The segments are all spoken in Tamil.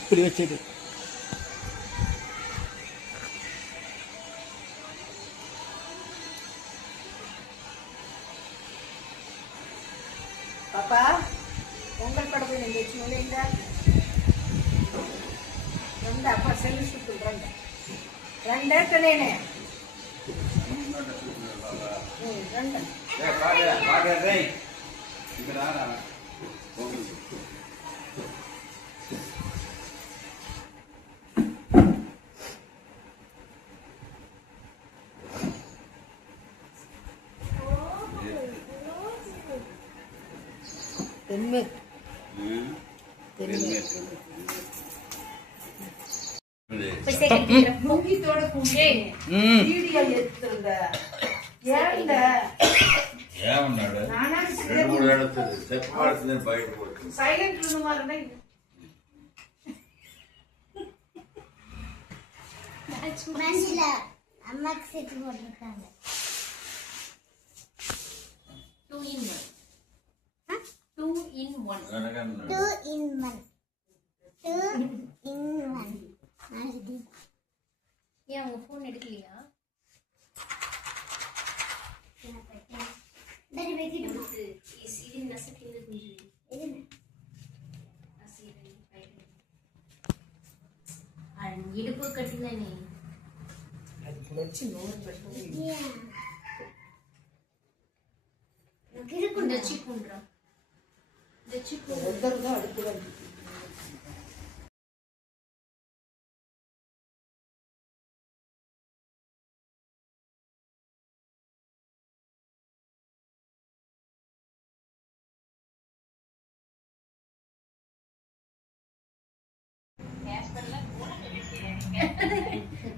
இப்படி வச்சது பாப்பா பொங்கல் படத்தை நீங்க வச்சுங்களா ரெண்டு அப்பா செல்லு சுத்து ரெண்டே கல்யாணே ரெண்டு அம்மாக்கு செட்டு போட்டிருக்காங்க 2 in 1 2 in 1 2 in 1 2 in 1 ஏன் உங்க ஃபோன் எடுக்கலையா டேடி வெக்கிட்டு இது நசக்கில குஞ்சி என்ன நசீரன் பையன் இடுப்பு கட்டினா நீ வச்சு நோர் பட்டு கிறுக்குண்ட சீப்புன்றா இந்த சீப்பு ஒருத்தர் அடுப்புல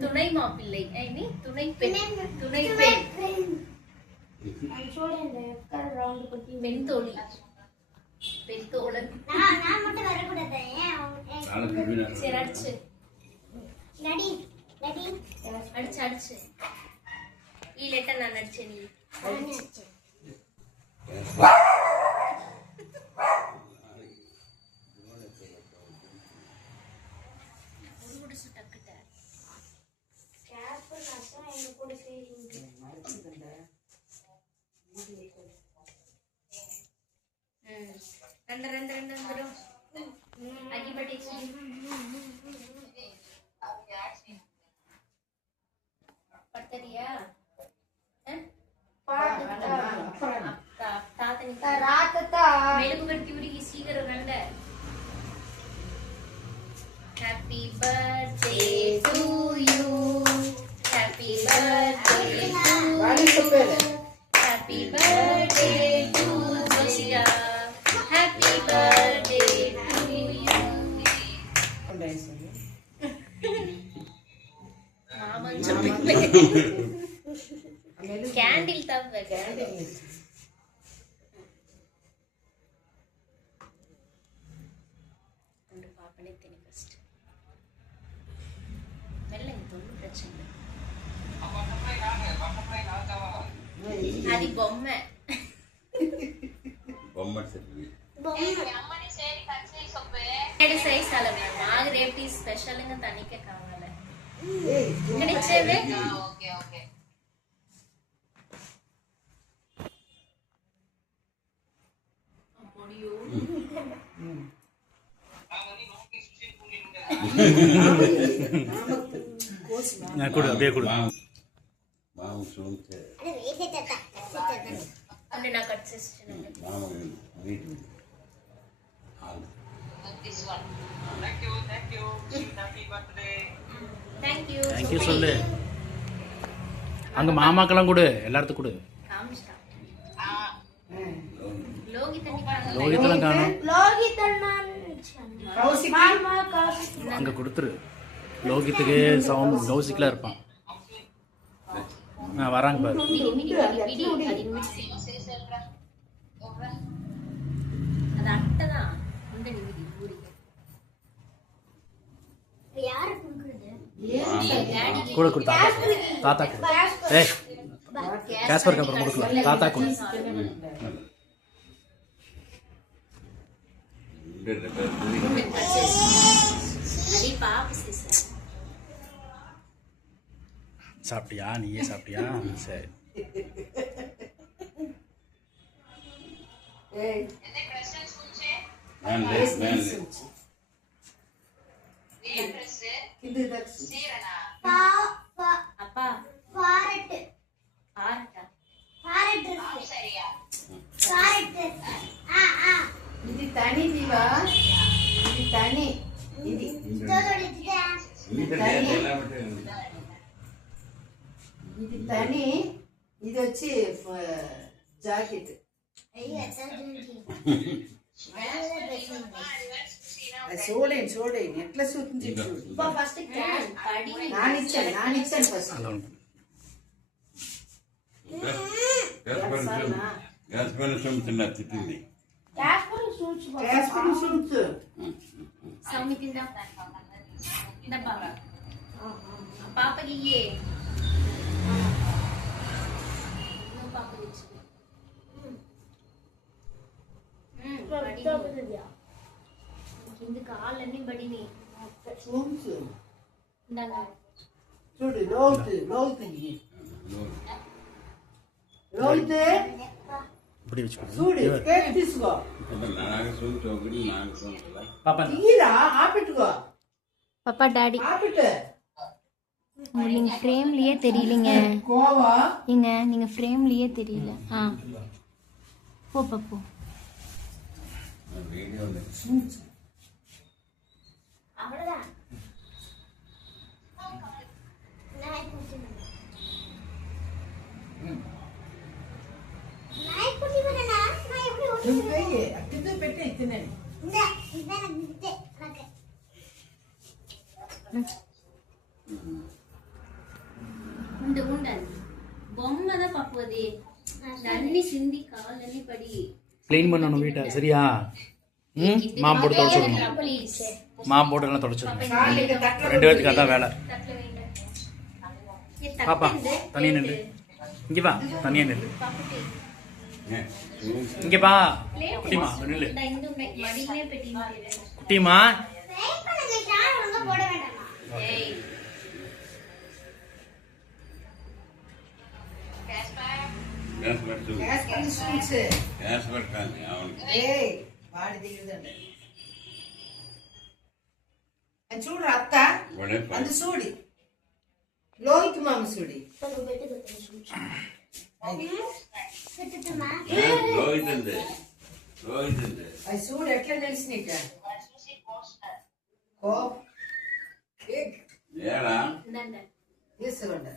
துணை மாப்பிள்ளை துணை பெண் துணை பெண் பெண் தோழி பெண் தோழன் நான் மட்டும் வரக்கூடாது சரி அடிச்சு அடிச்சு அடிச்சு இல்லட்டா நான் அடிச்சேன் நீ ரெண்டு அடிபட்டு படுத்தறியா மெழுகு கட்டி உருகி சீக்கிரம் நல்ல happy birthday to you happy birthday happy birthday to Joshika happy birthday to you மாமன் சொல்லுங்க கேண்டில் தவ கேண்டில் கொண்டு பாப்பனே தெனி ஃபர்ஸ்ட் மெல்ல தொண்டு பிரச்சனை అది బొమ్మ బొమ్మ సరి అమ్మని సేరి కచ్చి సొబ్బే ఎడి సైజ్ అలా మాకు రేపు స్పెషల్ గా తనికే కావాలి ఇక్కడ ఇచ్చేవే ఓకే ఓకే పొడియో நான் கொடு அப்படியே கொடு మామ చూంటే అంటే నాకు కట్ చేస్తాను మామ వీటి this one thank you happy birthday thank you சொல்லு அங்க மாமாக்கெல்லாம் கொடு எல்லாத்துக்கும் கொடு காமிஸ்டா லோகிதன் லோகித்தெல்லாம் காணோம் அங்க கொடுத்துரு லோகித்துக்கு சவுண்ட் மியூசிக்ல இருப்பான் வராங்க பாரு அது அட்டதான் இந்த நிமிதி ஊருக்கு கொடு கொடு தாத்தா கொடு. தாத்தா கொடு. ஏய் கேஸ்பருக்கு அப்புறம் கொடுக்கல, தாத்தா கொடு. அடி பாப்பு சிஸ்டர். சாப்பிட்டியா? நீயே சாப்பிட்டியா? சரி. ஏய் என்ன பிரச்சனை சொல்லுச்சே? என்ன பிரச்சனை? இது தக்ஸ் சீரனா? அப்பா பாரட் ஆரட்டா பாரட் சரியா? பாரட் இது தனி தீவா, இது தனி இது இது தனி. இது వచ్చి జాకెట్. చూడండి ఎట్లా చూపించి చూడు. ఫస్ట్ కడి నానిచ్చాను ఫస్ట్. அங்கே ஒன்று. గ్యాస్ పైన సొమ్ముతున్నా తిట్టింది. క్యాస్పర్ షూట్స్ సౌమి తిందా డబ్బా పాపకి ఇయ్యే నువ్వు పాపకి ఇచ్చు కింద కాళ్ళన్నీ పడిని షూట్స్ ఇందాక చూడు. లోతు இப்படி வச்சுக்கோ. చూడు. కేక్ తీసుకో. నాకు సొమ్ము ఒకటి నాకు సొమ్ము பாப்பா తీరా ఆపెట్టుకో. பாப்பா டாடி ஆப்பிட்டு நீங்க ஃப்ரேம்லயே தெரியலங்க கோவா ஏங்க நீங்க ஃப்ரேம்லயே தெரியல போ போ వీడియో அவ்வளவுதான் நாய் குட்டி பண்ணா நான் எப்படி నువ్వు పోయి అట్టితో పెట్టి తినండి. இந்த இதான் இது எனக்கு ఉండు ఉండండి బొమ్మదా పప్పు అది అన్ని సింది కావాలని పడి க்ளீன் பண்ணணும் வீட்டை, சரியா? ம், மாம் போட்டு தொடச்சிடணும். ప్లీజ్ மாம் போட்டு எல்லாம் தொடச்சிடணும். కాళ్ళకి తట్ల 2 பேத்துக்கு அதான் வேலை. తట్ల వేయండి பாப்பா தனியா நில்லு. இங்க வா, தனியா நில்லு. இங்க வா குட்டிமா, நில்லு. இந்த மடியிலே பெட்டிமா குட்டிமா வெயிட் பண்ணுங்க யார் ஒழுங்கா போட வேண்டாமா ஏய் గ్యాస్ పెట్టు క్యాస్పర్ షూట్స్. గ్యాస్ పెట్టాలి అవును. ఏయ్ వాడి దిగుదండి. అది చూడు అత్త, వడే అది చూడి. లోహిత్ మామ చూడి. சுட்டுட்டுமா రోహితంది రోహితంది అది చూడు ఎట్లా తెలిసినీట. కో కేక్ ఏడా ఇందండి తీసుకోండి.